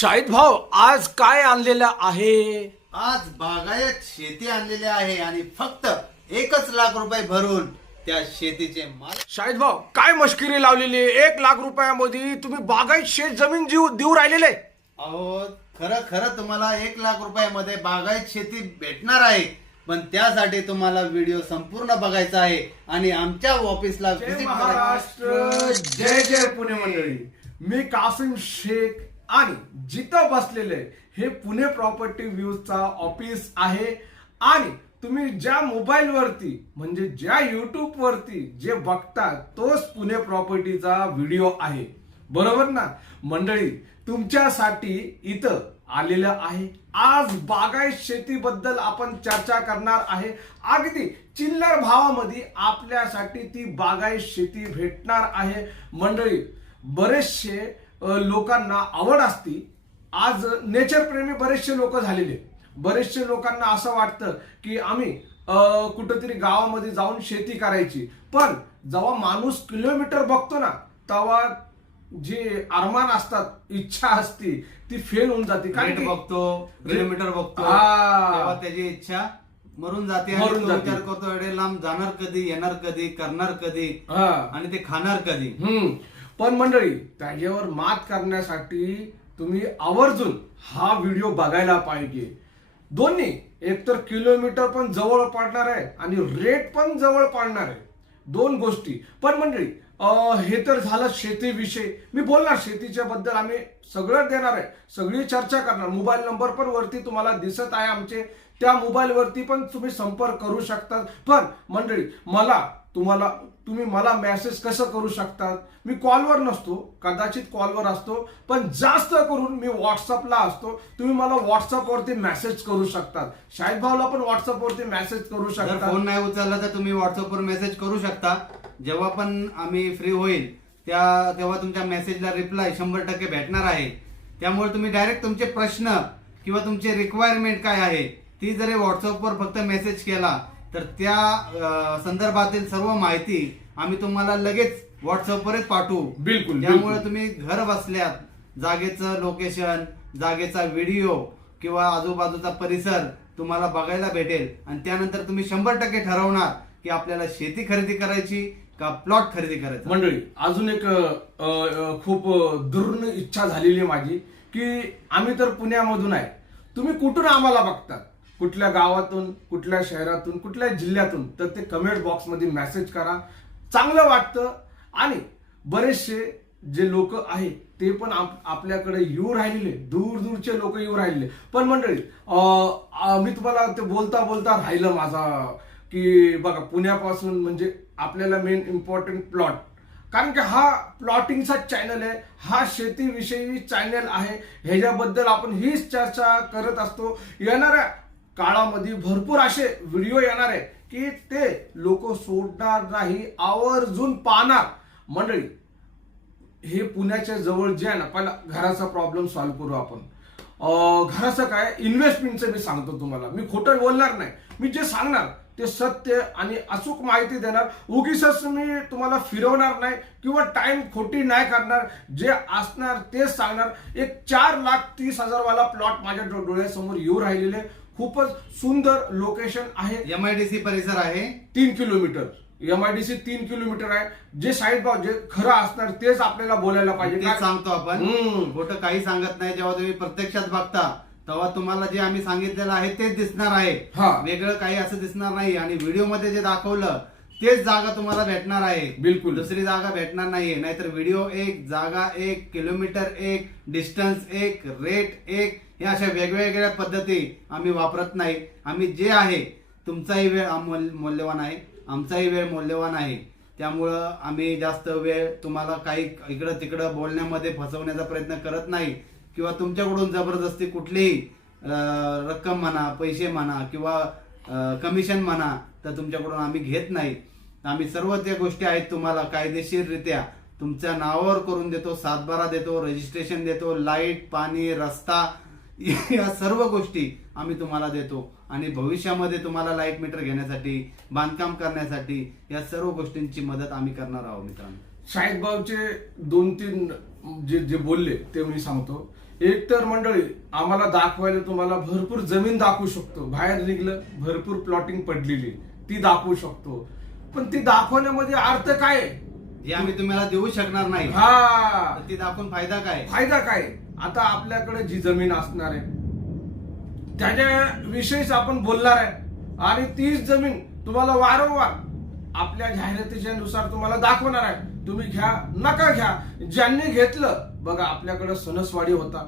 शाहिद भाऊ आज काय आणलेलं आहे? आज बागायत शेती आणलेली आहे आणि फक्त एकच लाख रुपये भरून त्या शेतीचे माल शाहिद भाऊ काय मश्किरी लावलेली आहे? एक लाख रुपयामध्ये तुम्ही बागायत शेत जमीन जीव देऊ राहिलेले अहो खरं खरं तुम्हाला एक लाख रुपयामध्ये बागायत शेती भेटणार आहे. पण त्यासाठी तुम्हाला व्हिडिओ संपूर्ण बघायचा आहे आणि आमच्या ऑफिसला जय महाराष्ट्र जय जय पुणे मंडळी. मी कासिम शेख आणि जिथं बसलेले हे पुणे प्रॉपर्टी व्ह्यूजचा ऑफिस आहे. आणि तुम्ही ज्या मोबाईलवरती म्हणजे ज्या यूट्यूबवरती जे बघता तोच पुणे प्रॉपर्टीचा व्हिडिओ आहे. बरोबर ना? मंडळी तुमच्यासाठी इथं आलेलं आहे. आज बागायत शेतीबद्दल आपण चर्चा करणार आहे. अगदी चिल्लर भावामध्ये आपल्यासाठी ती बागायत शेती भेटणार आहे. मंडळी बरेचसे लोकांना आवड असती. आज नेचर प्रेमी बरेचसे लोक झालेले बरेचसे लोकांना असं वाटतं की आम्ही कुठंतरी गावामध्ये जाऊन शेती करायची. पण जेव्हा माणूस किलोमीटर बघतो ना तेव्हा जे अरमान असतात इच्छा असती ती फेल होऊन जाते. कारण बघतो किलोमीटर बघतो. त्याची इच्छा मरून जाते मरून. विचार करतो एवढे लांब जाणार कधी येणार कधी करणार कधी? हा. आणि ते खाणार कधी? पण मंडळी त्याच्यावर मात करण्यासाठी तुम्ही आवर्जून हा व्हिडिओ बघायला पाहिजे. दोन्ही एकतर किलोमीटर पण जवळ पडणार आहे आणि रेट पण जवळ पडणार आहे. दोन गोष्टी. पण मंडळी हे तर झालं शेतीविषयी मी बोलणार शेतीच्या बद्दल आम्ही सगळं देणार आहे. सगळी चर्चा करणार. मोबाईल नंबर पण वरती तुम्हाला दिसत आहे आमचे. त्या मोबाईलवरती पण तुम्ही संपर्क करू शकता. पण मंडळी मला तुम्हाला तुम्ही मला मेसेज कसं करू शकतात? मी कॉलवर नसतो कदाचित कॉलवर असतो पण जास्त करून मी व्हॉट्सअपला असतो. तुम्ही मला व्हॉट्सअपवरती मेसेज करू शकतात. शाहिद भाऊला पण व्हॉट्सअपवरती मेसेज करू जर शकतात. फोन नाही उचलला तर तुम्ही व्हॉट्सअपवर मेसेज करू शकता. जेव्हा पण आम्ही फ्री होईल त्या तेव्हा तुमच्या मेसेजला रिप्लाय शंभर टक्के भेटणार आहे. त्यामुळे तुम्ही डायरेक्ट तुमचे प्रश्न किंवा तुमचे रिक्वायरमेंट काय आहे ती जरी व्हॉट्सअपवर फक्त मेसेज केला तर त्या संदर्भातील सर्व माहिती आम्ही तुम्हाला लगेच व्हॉट्सअपवरच पाठवू. बिलकुल, त्यामुळे. तुम्ही घर बसल्यात. जागेचं लोकेशन जागेचा व्हिडिओ किंवा आजूबाजूचा परिसर तुम्हाला बघायला भेटेल. आणि त्यानंतर तुम्ही शंभर टक्के ठरवणार की आपल्याला शेती खरेदी करायची का प्लॉट खरेदी करायचा. मंडळी अजून एक खूप दुर्न इच्छा झालेली आहे माझी की आम्ही तर पुण्यामधून आहे. तुम्ही कुठून आम्हाला बघतात? कुठल्या गावातून कुठल्या शहरातून कुठल्या जिल्ह्यातून तर ते कमेंट बॉक्समध्ये मेसेज करा. चांगलं वाटतं. आणि बरेचसे जे लोक आहेत ते पण आप- आपल्याकडे येऊ राहिलेले. दूर दूरचे लोक येऊ राहिलेले. पण मंडळी मी तुम्हाला ते बोलता बोलता राहिलं माझा की बघा पुण्यापासून म्हणजे आपल्याला मेन इम्पॉर्टंट प्लॉट कारण की हा प्लॉटिंगचा चॅनल आहे. हा शेतीविषयी चॅनल आहे. ह्याच्याबद्दल आपण हीच चर्चा करत असतो. येणाऱ्या काळामध्ये भरपूर असे व्हिडिओ येणार आहे की ते लोक सोडणार नाही आवर्जून पाहणार. मंडळी हे पुण्याच्या जवळ जे आहे ना पहिला घराचा प्रॉब्लेम सॉल्व्ह करू आपण. घराचं काय इन्व्हेस्टमेंटचं मी सांगतो तुम्हाला. मी खोटं बोलणार नाही. मी जे सांगणार ते सत्य आणि अचूक माहिती देणार. उगीच मी तुम्हाला फिरवणार नाही किंवा टाइम खोटी नाही करणार. जे असणार तेच सांगणार. एक चार लाख तीस हजारवाला प्लॉट माझ्या डोळ्यासमोर येऊ राहिलेले. खूपच सुंदर लोकेशन आहे. एमआयडीसी परिसर आहे. तीन किलोमीटर. एमआयडीसी तीन किलोमीटर आहे. जे साईड भाव जे खरं असणार तेच आपल्याला बोलायला पाहिजे. तेच कारण- सांगतो आपण. हम्म. खोटं काही सांगत नाही. जेव्हा तुम्ही प्रत्यक्षात बघता तेव्हा तुम्हाला जे आम्ही सांगितलेलं आहे तेच दिसणार आहे. हा. वेगळं काही असं दिसणार नाही. आणि व्हिडिओमध्ये जे दाखवलं तेच जागा तुम्हाला भेटणार आहे. बिलकुल. दुसरी जागा भेटणार नाहीये. नाहीतर व्हिडिओ एक जागा एक किलोमीटर एक डिस्टन्स एक रेट एक हे अशा वेगवेगळ्या पद्धती आम्ही वापरत नाही. आम्ही जे आहे तुमचाही वेळ मौल्यवान आहे. आमचाही वेळ मौल्यवान आहे. त्यामुळं आम्ही जास्त वेळ तुम्हाला काही इकडं तिकडं बोलण्यामध्ये फसवण्याचा प्रयत्न करत नाही. किंवा तुमच्याकडून जबरदस्ती कुठलीही रक्कम म्हणा पैसे म्हणा किंवा कमिशन म्हणा तर तुमच्याकडून आम्ही घेत नाही. आम्ही सर्व त्या गोष्टी आहेत तुम्हाला कायदेशीररित्या तुमच्या नावावर करून देतो सातबारा देतो रजिस्ट्रेशन देतो लाइट पाणी रस्ता या सर्व गोष्टी आम्ही तुम्हाला देतो. आणि भविष्यामध्ये तुम्हाला लाइट मीटर घेण्यासाठी बांधकाम करण्यासाठी या सर्व गोष्टींची मदत आम्ही करणार आहोत मित्रांनो. शाहिद दोन तीन जे जे बोलले ते मी सांगतो. एक तर मंडळी आम्हाला दाखवायला तुम्हाला भरपूर जमीन दाखवू शकतो. बाहेर निघलं भरपूर प्लॉटिंग पडलेली. ती दाखवू शकतो. पण ती दाखवण्यामध्ये अर्थ काय? जे आम्ही तुम्हाला देऊ शकणार नाही. हा. तर ती दाखवून फायदा काय फायदा काय आता आपल्याकडे जी जमीन असणार आहे त्याच्याविषयीच आपण बोलणार आहे. आणि तीच जमीन तुम्हाला वारंवार आपल्या जाहिरातीच्या नुसार तुम्हाला दाखवणार आहे. तुम्ही घ्या नका घ्या. ज्यांनी घेतलं बघा आपल्याकडे सणसवाडी होता.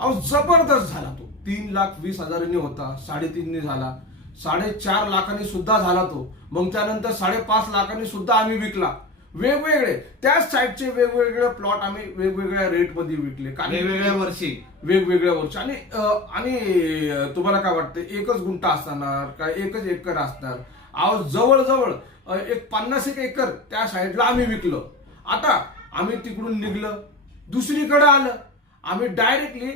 अहो जबरदस्त झाला तो. तीन लाख वीस हजारांनी होता साडेतीननी झाला. साडेचार लाखांनी सुद्धा झाला तो. मग त्यानंतर साडेपाच लाखांनी सुद्धा आम्ही विकला. वेगवेगळे. त्याच साईडचे वेगवेगळे प्लॉट आम्ही वेगवेगळ्या रेटमध्ये विकले. वेगवेगळ्या वर्षी. वेगवेगळ्या वर्ष. आणि आणि तुम्हाला काय वाटतं? एकच गुंठा असणार काय एकच एकर असणार? अहो जवळजवळ एक पन्नास एक एकर त्या साईडला आम्ही विकलो. आता आम्ही तिकडून निघलं. दुसरीकडे आलं. आम्ही डायरेक्टली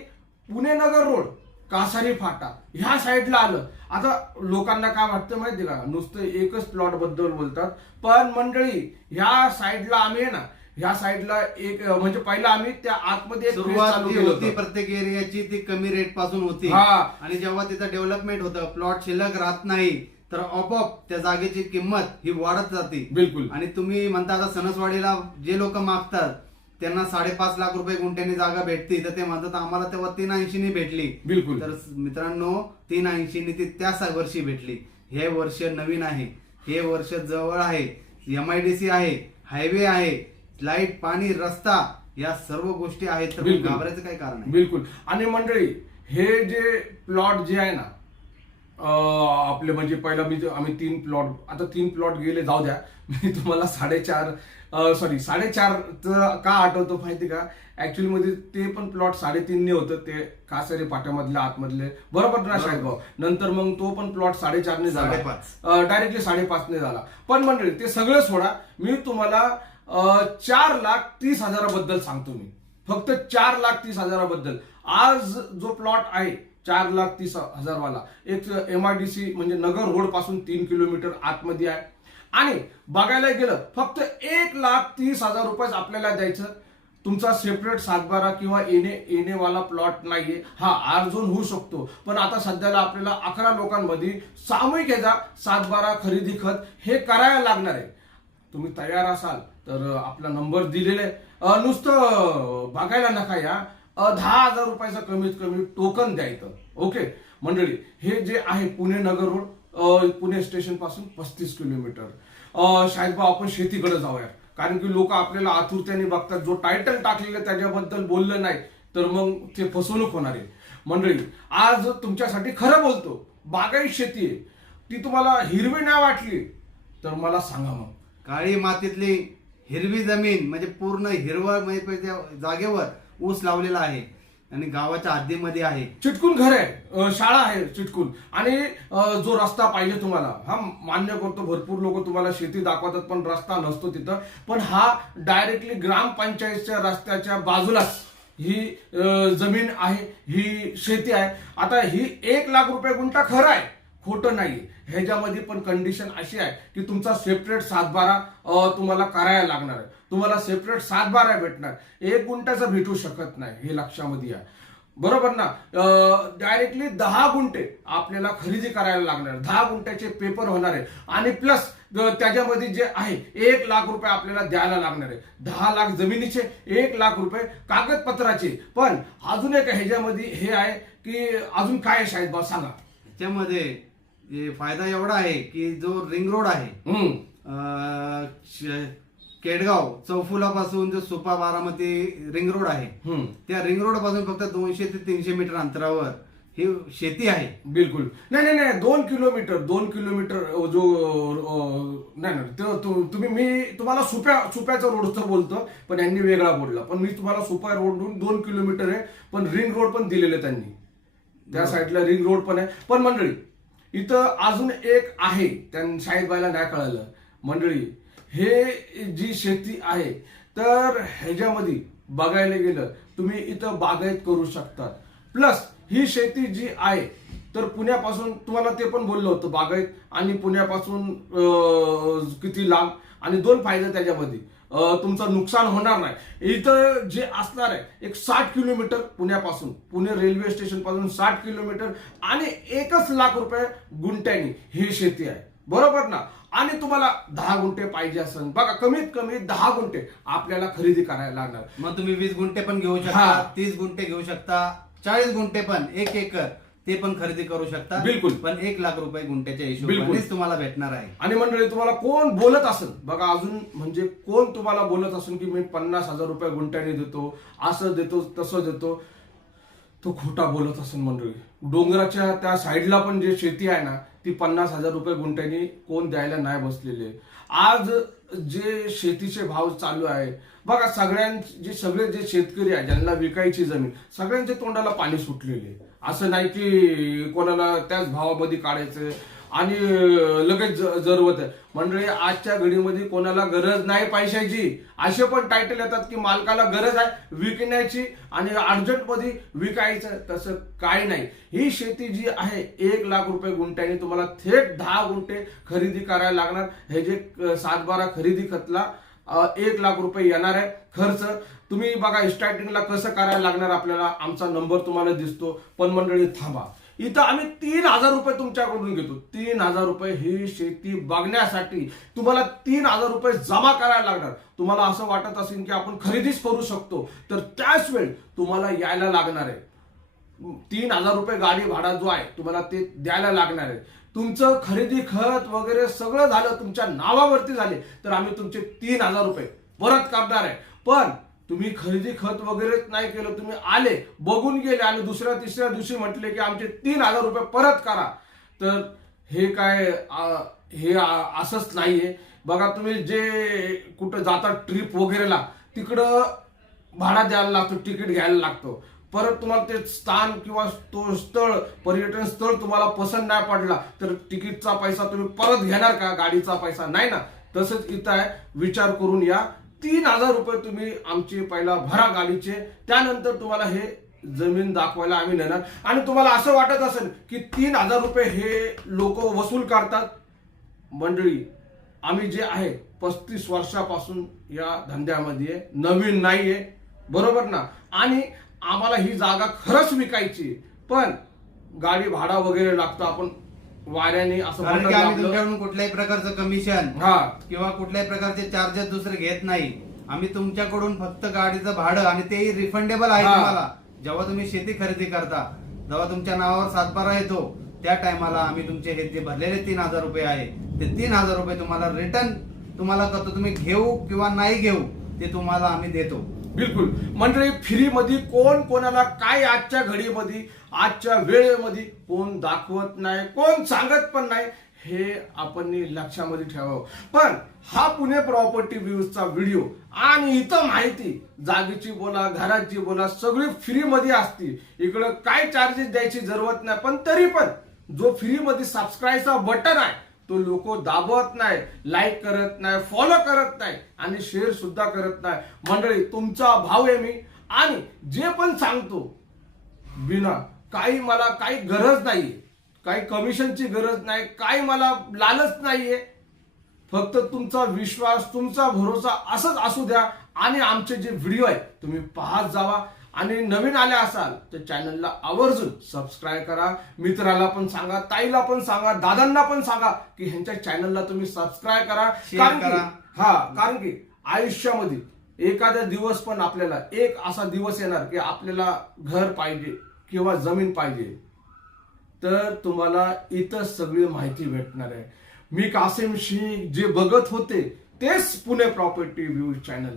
पुणे नगर रोड कासारी फाटा. ह्या साईडला आलं. आता लोकांना काय वाटतं माहिती का? नुसतं एकच प्लॉटबद्दल बोलतात. पण मंडळी ह्या साईडला आम्ही ना ह्या साईडला एक म्हणजे पहिला आम्ही त्या आतमध्ये होती. प्रत्येक एरियाची ती कमी रेटपासून होती. हा. आणि जेव्हा तिथं डेव्हलपमेंट होतं प्लॉट शिल्लक राहत नाही तर आपोआप त्या जागेची किंमत ही वाढत जाते. बिलकुल. आणि तुम्ही म्हणता आता सणसवाडीला जे लोक मागतात त्यांना साडेपाच लाख रुपये गुंठ्यानी जागा भेटती. तर ते म्हणतात आम्हाला तेव्हा तीन ऐंशीनी भेटली. बिलकुल. तर मित्रांनो तीन ऐंशीनी ती त्याच वर्षी भेटली. हे वर्ष नवीन आहे. हे वर्ष जवळ आहे. एम आय डी सी आहे. हायवे आहे. लाइट पाणी रस्ता या सर्व गोष्टी आहेत. तर. घाबरायचं काय कारण आहे बिलकुल. आणि मंडळी हे जे प्लॉट जे आहे ना आपले म्हणजे पहिला मी आम्ही तीन प्लॉट आता तीन प्लॉट गेले जाऊ द्या. मी तुम्हाला साडेचार सॉरी साडेचार का आठवतो माहिती का? ऍक्च्युली मध्ये ते पण प्लॉट साडेतीनने होतं. ते कासारी पाट्यामधले आतमधले. बरोबर ना भाऊ नंतर मग तो पण प्लॉट साडेचारने झाला. साडेपाच. डायरेक्टली साडेपाचने झाला. पण मंडळी ते सगळं सोडा. मी तुम्हाला चार लाख तीस हजाराबद्दल सांगतो मी. फक्त चार लाख तीस हजाराबद्दल. आज जो प्लॉट आहे चार लाख तीस हजारवाला एक एम आय डी सी म्हणजे नगर रोडपासून तीन किलोमीटर आतमध्ये आहे. आणि बघायला गेलं फक्त एक लाख तीस हजार रुपये आपल्याला द्यायचं. तुमचा सेपरेट सातबारा किंवा येणे येणेवाला प्लॉट नाहीये. हा अर्जून होऊ शकतो. पण आता सध्याला आपल्याला अकरा लोकांमध्ये सामूहिक याचा सातबारा खरेदी खत हे करायला लागणार आहे. तुम्ही तयार असाल तर आपला नंबर दिलेला आहे. नुसतं बघायला नका या. दहा हजार रुपयाचं कमीत कमी टोकन द्यायचं ओके? मंडळी हे जे आहे पुणे नगर रोड पुणे स्टेशनपासून पस्तीस किलोमीटर. अं, शायद बा आपण शेतीकडे जाऊया कारण की लोक आपल्याला आतुरतेने बघतात. जो टायटल टाकलेला त्याच्याबद्दल बोललं नाही तर मग ते फसवणूक होणार आहे. मंडळी आज तुमच्यासाठी खरं बोलतो बागायत शेती आहे. ती तुम्हाला हिरवी नाही वाटली तर मला सांगा मग. काळी मातीतली हिरवी जमीन म्हणजे पूर्ण हिरवळ म्हणजे त्या जागेवर ऊस लावलेला आहे. आणि गावाच्या हद्दीमध्ये आहे. चिटकून घर आहे. शाळा आहे चिटकून. आणि जो रस्ता पाहिजे तुम्हाला. हा मान्य करतो भरपूर लोक तुम्हाला शेती दाखवतात पण रस्ता नसतो तिथं. पण हा डायरेक्टली ग्रामपंचायतच्या रस्त्याच्या बाजूलाच ही जमीन आहे ही शेती आहे. आता ही एक लाख रुपये गुंठा खरं आहे. खोटं नाही ह्याच्यामध्ये पण कंडिशन अशी आहे की तुमचा सेपरेट सातबारा तुम्हाला करायला लागणार आहे. तुम्हाला सेपरेट सातबारा भेटणार. एक गुंठ्याचं भेटू शकत नाही हे लक्षामध्ये आहे बरोबर ना? डायरेक्टली दहा गुंठे आपल्याला खरेदी करायला लागणार. दहा गुंठ्याचे पेपर होणार आहे. आणि प्लस त्याच्यामध्ये जे आहे एक लाख रुपये आपल्याला द्यायला लागणार आहे. दहा लाख जमिनीचे एक लाख रुपये कागदपत्राचे. पण अजून एक ह्याच्यामध्ये हे आहे की अजून काय आहे शाहिद भाऊ? सांगा. त्यामध्ये फायदा एवढा आहे की जो रिंग रोड आहे हम्म. अं, श- केडगाव चौफुलापासून जो सुपा बारामती रिंग रोड आहे हम्म. त्या रिंग रोडपासून फक्त दोनशे ते तीनशे मीटर अंतरावर ही शेती आहे. बिलकुल. नाही नाही नाही दोन किलोमीटर दोन किलोमीटर अ, जो अ, नाही नाही तो- तु- तुम्ही मी तुम्हाला सुप्या सुप्याचा रोडचं बोलतो पण यांनी वेगळा बोलला. पण मी तुम्हाला सुप्या रोडून दोन किलोमीटर आहे पण रिंग रोड पण दिलेले त्यांनी. त्या साईडला रिंग रोड पण आहे. पण मंडळी इथं अजून एक आहे त्या शाहीद बाईला नाही कळालं. मंडळी हे जी शेती आहे तर ह्याच्यामध्ये बघायला गेलं तुम्ही इथं बागायत करू शकतात. प्लस ही शेती जी आहे तर पुण्यापासून तुम्हाला ते पण बोललं होतं बागायत आणि पुण्यापासून किती लांब आणि दोन फायदे त्याच्यामध्ये. तुमचं नुकसान होणार नाही. इथं जे असणार आहे एक साठ किलोमीटर पुण्यापासून पुणे रेल्वे स्टेशनपासून साठ किलोमीटर आणि एकच लाख रुपये गुंट्यानी ही शेती आहे. बरोबर ना? आणि तुम्हाला दहा गुंठे पाहिजे असेल बघा कमीत कमी दहा गुंठे आपल्याला खरेदी करायला लागणार. मग तुम्ही वीस गुंठे पण घेऊ. शकता तीस गुंठे घेऊ शकता चाळीस गुंठे पण एक एकर. ते पण खरेदी करू शकता. बिलकुल. पण एक लाख रुपये गुंठ्याच्या. हिशोबानेच तुम्हाला भेटणार आहे. आणि मंडळी तुम्हाला कोण बोलत असेल? बघा अजून म्हणजे कोण तुम्हाला बोलत असेल की मी पन्नास हजार रुपये गुंट्याने देतो असं देतो तसं देतो? तो खोटा बोलत असेल मंडळी. डोंगराच्या त्या साईडला पण जे शेती आहे ना ती पन्नास हजार रुपये गुंठ्यानी कोण द्यायला नाही बसलेले. आज जे शेतीचे भाव चालू आहे बघा सगळ्यांचे जे सगळे जे शेतकरी आहे ज्यांना विकायची जमीन सगळ्यांच्या तोंडाला पाणी सुटलेले. असं नाही की कोणाला त्याच भावामध्ये काढायचं. आणि लगेच जरवत. मंडळी आजच्या घडीमध्ये कोणाला गरज नाही पैशाची. असे पण टायटल येतात की मालकाला गरज आहे विकण्याची आणि अर्जंटमध्ये विकायचं. तसं काय नाही. ही शेती जी आहे एक लाख रुपये गुंठ्याने तुम्हाला थेट दहा गुंठे खरेदी करायला लागणार. हे जे सातबारा खरेदी खतला एक लाख रुपये येणार आहे खर्च. तुम्ही बघा स्टार्टिंगला कसं करायला लागणार आपल्याला? आमचा नंबर तुम्हाला दिसतो. पण मंडळी थांबा. इथं आम्ही तीन हजार रुपये तुमच्याकडून घेतो. तीन हजार रुपये ही शेती बघण्यासाठी तुम्हाला तीन हजार रुपये जमा करायला लागणार. तुम्हाला असं वाटत असेल की आपण खरेदीच करू शकतो तर त्याच वेळ तुम्हाला यायला लागणार आहे. तीन हजार रुपये गाडी भाडा जो आहे तुम्हाला ते द्यायला लागणार आहे. तुमचं खरेदी खत वगैरे सगळं झालं तुमच्या नावावरती झाले तर आम्ही तुमचे तीन हजार रुपये परत कापणार आहे. पण तुम्ही खरेदी खत वगैरेच नाही केलं तुम्ही आले बघून गेले आणि दुसऱ्या तिसऱ्या दिवशी म्हटले की आमचे तीन हजार रुपये परत करा. तर हे काय हे असंच नाहीये. बघा तुम्ही जे कुठं जाता ट्रिप वगैरेला तिकडं भाडा द्यायला लागतो तिकीट घ्यायला लागतो. परत तुम्हाला ते स्थान किंवा तो स्थळ पर्यटन स्थळ तुम्हाला पसंत नाही पडला तर तिकीटचा पैसा तुम्ही परत घेणार का? गाडीचा पैसा नाही ना? तसंच इथं आहे विचार करून या. तीन हजार रुपये तुम्ही आमचे पहिला भरा गाडीचे. त्यानंतर तुम्हाला हे जमीन दाखवायला आम्ही नेणार. आणि तुम्हाला असं वाटत असेल की तीन हजार रुपये हे लोक वसूल करतात? मंडळी आम्ही जे आहे पस्तीस वर्षापासून या धंद्यामध्ये नवीन नाहीये. बरोबर ना? आणि आम्हाला ही जागा खरंच विकायची. पण गाडी भाडा वगैरे लागतो आपण वाऱ्याने असं कारण की बटन आम्ही दाबलं. तुमच्याकडून कुठल्याही प्रकारचं कमिशन हा किंवा कुठल्याही प्रकारचे चार्जेस दुसरे घेत नाही आम्ही तुमच्याकडून फक्त गाडीचं भाडं आणि तेही रिफंडेबल आहे हा. तुम्हाला जेव्हा तुम्ही शेती खरेदी करता जेव्हा तुमच्या नावावर सातबारा येतो त्या टायमाला आम्ही तुमचे हे जे भरलेले तीन हजार रुपये आहे ते तीन हजार रुपये तुम्हाला रिटर्न तुम्हाला करतो तुम्ही घेऊ किंवा नाही घेऊ ते तुम्हाला आम्ही देतो बिलकुल. मंडळी फ्रीमध्ये कोण कोणाला काय आजच्या घडीमध्ये आजच्या वेळेमध्ये कोण दाखवत नाही कोण सांगत पण नाही हे आपण लक्षामध्ये ठेवावं. पण हा पुणे प्रॉपर्टी व्ह्यूजचा व्हिडिओ आणि इथं माहिती जागेची बोला घराची बोला सगळी फ्रीमध्ये असते इकडं काय चार्जेस द्यायची जरूरत नाही पण तरी पण जो फ्रीमध्ये सबस्क्राईबचा बटन आहे तो लोक दाबत नाही लाईक करत नाही फॉलो करत नाही आणि शेअर सुद्धा करत नाही. मंडळी तुमचा भाव आहे मी. आणि जे पण सांगतो बिना काही मला काही गरज नाही काही कमिशनची गरज नाही काही मला लालच नाहीये. फक्त तुमचा विश्वास तुमचा भरोसा असंच असू द्या. आणि आमचे जे व्हिडिओ आहे तुम्ही पाहत जावा. आणि नवीन आले असाल तर चॅनलला आवर्जून सबस्क्राईब करा. मित्राला पण सांगा ताईला पण सांगा दादांना पण सांगा की ह्यांच्या चॅनलला तुम्ही सबस्क्राईब करा. कारण की करा. हा कारण की आयुष्यामध्ये एखादा दिवस पण आपल्याला एक असा दिवस येणार की आपल्याला घर पाहिजे किंवा जमीन पाहिजे. तर तुम्हाला इथं सगळी माहिती भेटणार आहे. मी कासिम शेख जे बघत होते तेच पुणे प्रॉपर्टी व्ह्यू चॅनल